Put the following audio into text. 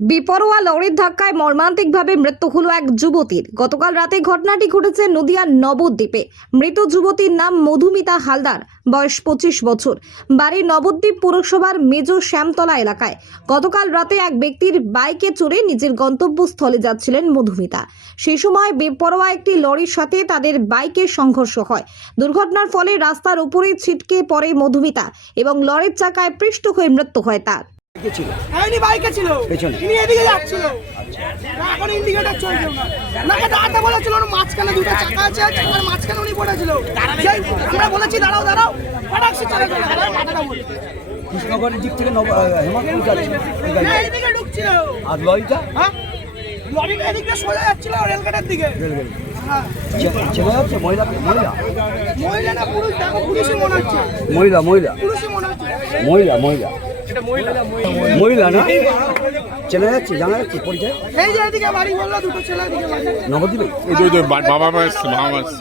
বেপরোয়া লরির ধাক্কায় মর্মান্তিকভাবে মৃত্যু হলো এক যুবতীর। গতকাল রাতে ঘটনাটি ঘটেছে নদিয়ার নবদ্বীপে। মৃত যুবতীর নাম মধুমিতা হালদার, বয়স 25 বছর, বাড়ি নবদ্বীপ পুরসভার মেজো শ্যামতলা এলাকায়। গতকাল রাতে এক ব্যক্তির বাইকে চড়ে নিজের গন্তব্যস্থলে যাচ্ছিলেন মধুমিতা। সেই সময় বেপরোয়া একটি লরির সাথে তাদের বাইকের সংঘর্ষ হয়। দুর্ঘটনার ফলে রাস্তার উপরে ছিটকে পড়ে মধুমিতা এবং লরির চাকায় পৃষ্ঠ হয়ে মৃত্যু হয় তার। বাইকে ছিল তিনি এদিকে যাচ্ছিল, এখন ইন্ডিকেটর চলছিল না, দাঁড়াতে বলেছিল, মাঝখানে দুটো চাকা আছে, চাকার মাঝখানে উনি পড়েছিল। আমরা বলেছি দাঁড়াও দাঁড়াও, ফটাকসি চলে গেল। কৃষ্ণগড়ের দিক থেকে হেমাদপুর যাচ্ছে, এইদিকে ঢুকছিল, আর লরিটা লরিটা এদিকে সোজা যাচ্ছিল রেলগেটের দিকে। ছেলে যাচ্ছে, মহিলা মহিলা মহিলা না পুরুষ? দেখো পুরুষই মনে হচ্ছে, মহিলা মহিলা পুরুষই মনে হচ্ছে। মহিলা মহিলা মহিলা না ছেলে যাচ্ছে, জানা যাচ্ছে পরিচয়। এই যে এদিকে বাড়ি বললো, দুটো ছেলে এদিকে বাড়ি। নবদ্বীপে বাবা